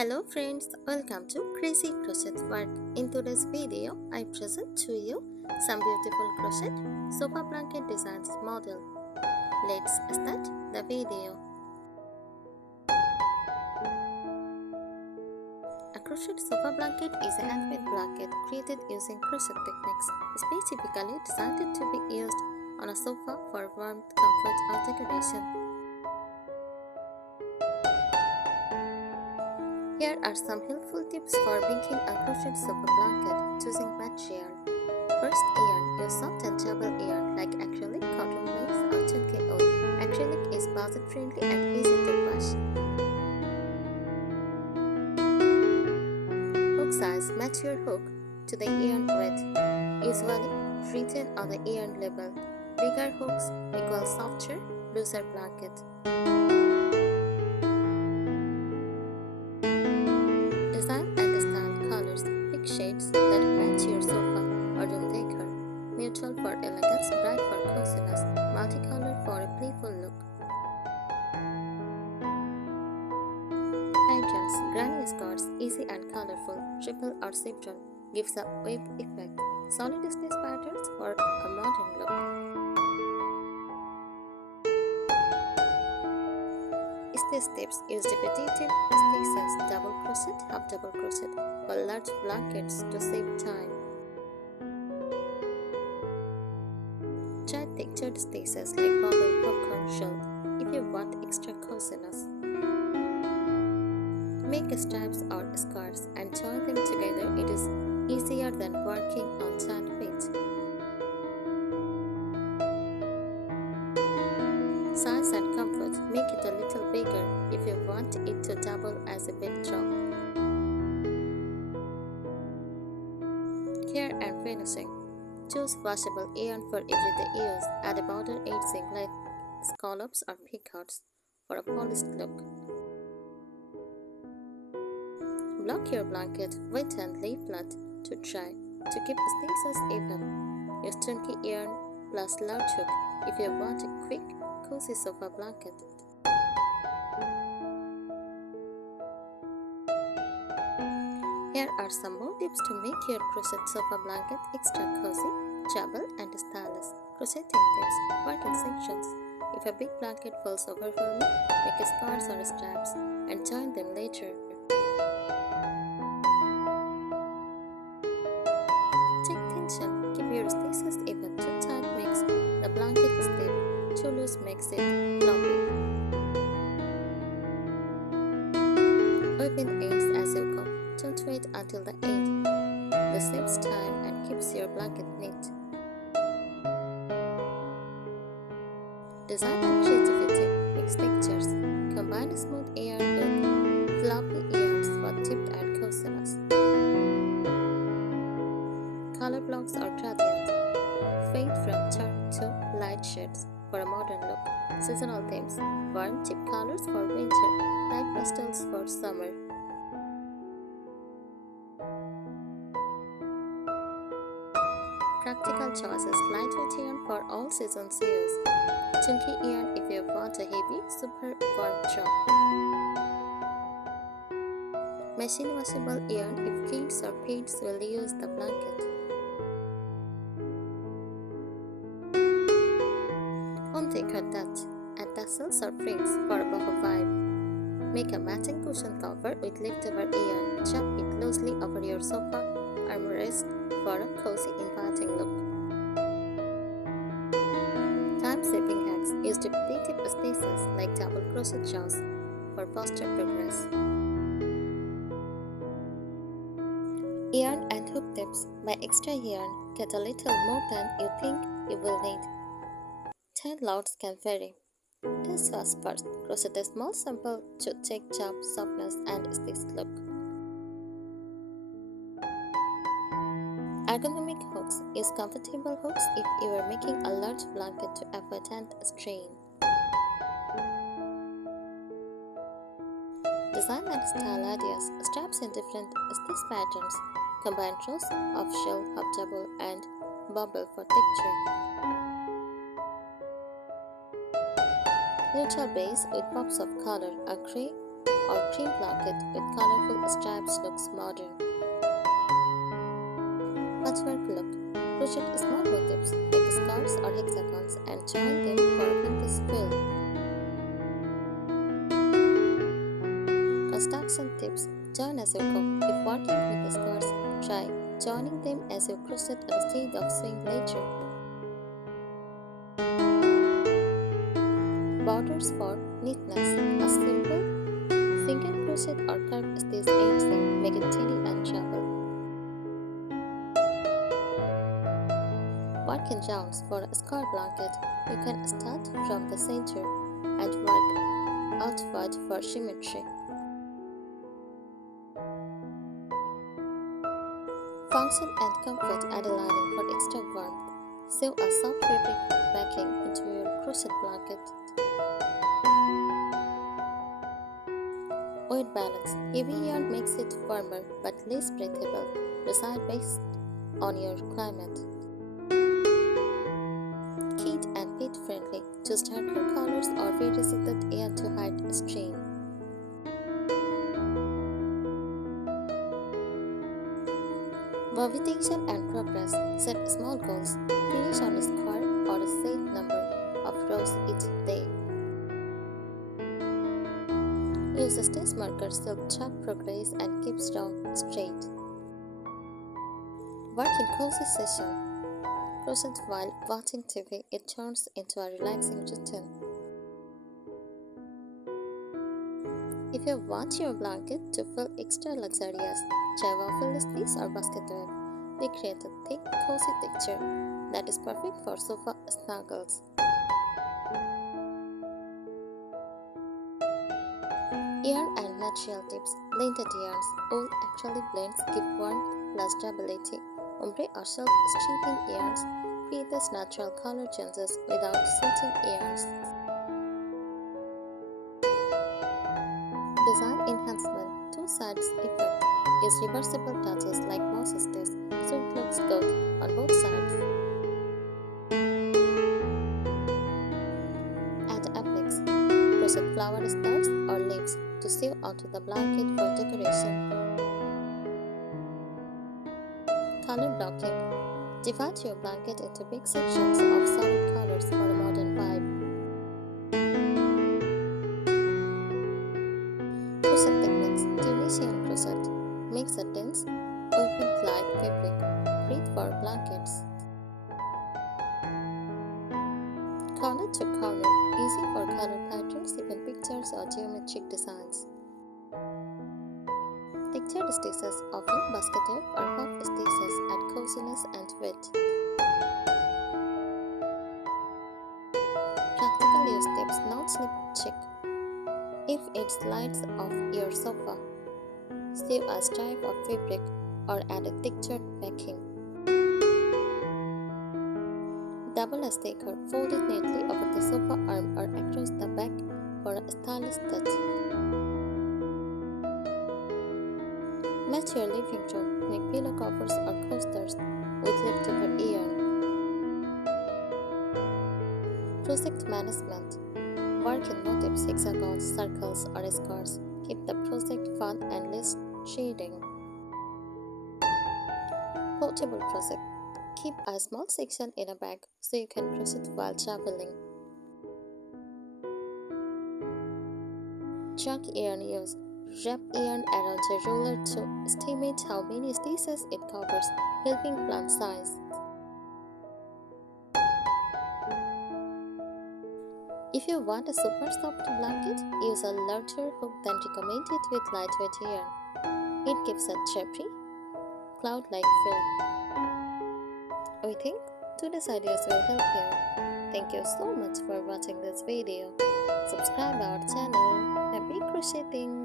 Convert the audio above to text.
Hello friends, welcome to Crazy Crochet Work. In today's video, I present to you some beautiful crochet sofa blanket designs model. Let's start the video. A crochet sofa blanket is a handmade blanket created using crochet techniques, specifically designed to be used on a sofa for warmth, comfort, or decoration. Here are some helpful tips for making a crochet sofa blanket. Choosing material. First, yarn. Use soft and durable yarn like acrylic, cotton lace, or chunky wool. Acrylic is budget-friendly and easy to wash. Hook size. Match your hook to the yarn width, usually written on the yarn label. Bigger hooks equal softer, looser blanket. Design and style colors. Pick shades that match your sofa or room decor. Neutral for elegance, bright for coziness, multicolor for a playful look. Patterns. Granny skirts, easy and colorful, triple or citron, gives a wave effect. Solid stitch patterns for a modern look. Stitch tips. Use repetitive stitches, double crochet, half double crochet for large blankets to save time. Try textured stitches like bubble popcorn shell if you want extra coziness. Make stripes or scarves and join them together. It is easier than working on sandwich. Size and comfort. Make it a little bigger if you want it to double as a backdrop. Care and finishing. Choose washable yarn for everyday use. Add a border edging like scallops or pickards for a polished look. Block your blanket, wet and lay flat to dry. To keep stitches even, use chunky yarn plus large hook if you want a quick, cozy sofa blanket. Here are some more tips to make your crochet sofa blanket extra cozy, travel, and stylish. Crocheting tips. Work in sections. If a big blanket feels overwhelming, make scarves or straps and join them later. Check tension. Keep your stitches even. Too tight makes the blanket stiff. Too loose makes it floppy. Open ends as you go. Don't wait until the end. This saves time and keeps your blanket neat. Design and creativity. Mix textures. Combine smooth yarn with floppy yarns for tipped and coziness. Color blocks are gradient. Fade from dark to light shades for a modern look. Seasonal themes. Warm, cheap colors for winter. Light pastels for summer. Practical choices. Lightweight yarn for all seasons use. Chunky yarn if you want a heavy, super warm drop. Machine washable yarn if kids or pets will use the blanket. Home decor touch. Add tassels or fringes for a boho vibe. Make a matching cushion cover with leftover yarn. Chop it loosely over your sofa armrest for a cozy, inviting look. Time-saving hacks. Use repetitive stitches like double crochet jaws for faster progress. Yarn and hook tips. Buy extra yarn. Get a little more than you think you will need. 10 loads can vary. Test was first. Crochet a small sample to check job, softness, and stitch look. Ergonomic hooks. Use comfortable hooks if you are making a large blanket to avoid hand strain. Design and style ideas. Straps in different stitch patterns. Combine rows of shell, half double, and bubble for texture. Neutral base with pops of color, a gray or cream blanket with colorful stripes looks modern. Patchwork look. Crochet small motifs like scarves or hexagons and join them for a pinkish fill. Construction tips. Join as you go. If working with scarves, try joining them as you crochet instead of sewing later. Borders for neatness. A simple single crochet or curved stitch ends them, make it tidy and travel. Work in rounds for a scarf blanket. You can start from the center and work outward for symmetry. Function and comfort add a lining for extra warmth. Sew a soft fabric backing into your crochet blanket. Weight balance. Heavy yarn makes it firmer but less breathable. Decide based on your climate. Kid and pet friendly. Choose darker colors or reresistant yarn to hide strain. Validation and progress. Set small goals. Finish on a scarf or a set number of rows each day. Use a stitch marker to track progress and keep round straight. Work in cozy session. Crochet while watching TV. It turns into a relaxing routine. If you want your blanket to feel extra luxurious, try waffle stitch or basket weave. They create a thick, cozy texture that is perfect for sofa snuggles. Yarn and natural tips. Blended yarns. Wool actually blends, give warmth plus durability. Ombre or silk stripping yarns create these natural color changes without switching yarns. Design enhancement. Two sides effect. Use reversible touches like moss stitch so it looks good on both sides. Add appliques. Crochet flower stars or leaves to sew onto the blanket for decoration. Color blocking. Divide your blanket into big sections of solid colors for a modern vibe. Crochet techniques. Tunisian crochet. Makes a dense, open-like fabric, great for blankets. Corner to corner, easy for color patterns, even pictures or geometric designs. Textured stitches, often basket weave or puff stitches, add coziness and width. Practical use tips, not slip check. If it slides off your sofa, sew a stripe of fabric or add a textured backing. Double as Decor, fold it neatly over the sofa arm or across the back for a stylish touch. Match your living room, make pillow covers or coasters with leftover yarn. Project management. Work in motifs, hexagons, circles or scars. Keep the project fun and less shading. Portable project. Keep a small section in a bag so you can crochet while traveling. Chunk yarn use. Wrap yarn around a ruler to estimate how many stitches it covers, helping plan size. If you want a super soft blanket, use a larger hook than recommended with lightweight yarn. It gives a chirpy, cloud-like feel. We think today's ideas will help you. Thank you so much for watching this video. Subscribe our channel. Happy crocheting!